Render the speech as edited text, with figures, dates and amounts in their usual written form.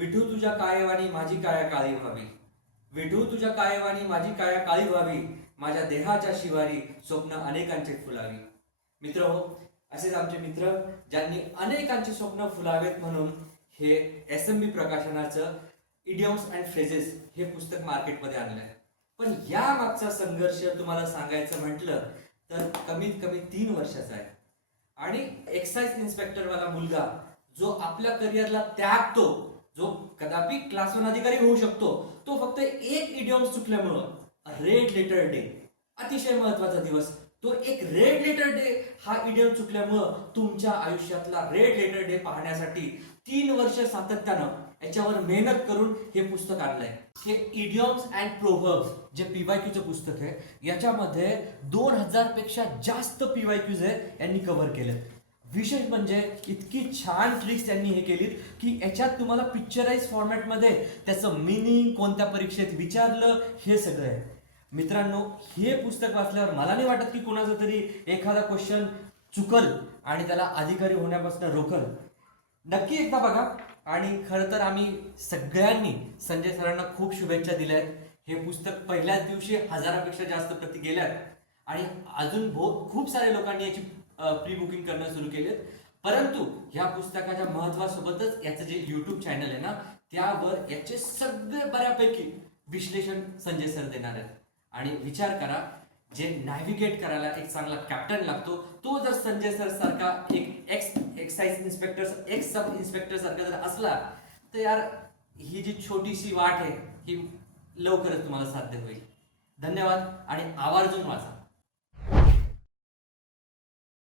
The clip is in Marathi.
विठू तुझ्या कायवानी माझी काया काळी व्हावी. विठू तुझ्या कायवानी माझी काया काळी व्हावी. माझ्या देहाच्या शिवारी स्वप्न अनेकांचे फुलावी. मित्र हो, असेच आमचे मित्र ज्यांनी अनेकांचे स्वप्न फुलावेत म्हणून हे SMB प्रकाशनाचं इडियम्स अँड फ्रेजेस हे पुस्तक मार्केटमध्ये आणलंय. पण या मागचा संघर्ष तुम्हाला सांगायचं म्हटलं तर कमीत कमी 3 वर्षाचा आहे. आणि एक्साइज इन्स्पेक्टरवाला मुलगा जो आपल्या करिअरला त्यागतो, जो कदापि क्लास 1 अधिकारी होऊ शकतो, तो फक्त एक इडियम्स चुकल्यामुळं रेड लेटर डे, अतिशय महत्वाचा दिवस, तो एक रेड लेटर डे हा इडियम चुकल्यामुळं तुमच्या आयुष्यातला रेड लेटर डे पाहण्यासाठी 3 वर्ष सातत्यानं याच्यावर मेहनत करून हे पुस्तक आणलंय. हे इडियम्स अँड प्रोव्हर्ब्स जे PYQचं पुस्तक आहे, याच्यामध्ये 2000 पेक्षा जास्त PYQs आहेत यांनी कव्हर केलेत. विशेष म्हणजे इतकी छान ट्रिक्स त्यांनी हे केलीत की याच्यात तुम्हाला पिक्चराइज फॉर्मॅटमध्ये त्याचं मिनिंग, कोणत्या परीक्षेत विचारलं, हे सगळं आहे. मित्रांनो, हे पुस्तक वाचल्यावर मला नाही वाटत की कोणाचा तरी एखादा क्वेश्चन चुकल आणि त्याला अधिकारी होण्यापासून रोखल. नक्की एकदा बघा. आणि खरं तर आम्ही सगळ्यांनी संजय सरांना खूप शुभेच्छा दिल्या आहेत. हे पुस्तक पहिल्याच दिवशी 1000पेक्षा जास्त प्रती गेल्यात आणि अजून खूप साऱ्या लोकांनी याची प्री बुकिंग करणं सुरू केलेत. परंतु ह्या पुस्तकाच्या महत्वासोबतच याचं जे YouTube चॅनल आहे ना, त्यावर याचे सगळे बऱ्यापैकी विश्लेषण संजय सर देणार आहेत. आणि विचार करा, जे नॅव्हिगेट करायला एक चांगला कॅप्टन लागतो, तो जर संजय सर सारखा एक excise inspector, x sub inspector सारखा जर असला तर यार ही जी छोटीशी वाट आहे ही लवकरच तुम्हाला साध्य होईल. धन्यवाद आणि आवर्जून वाचा.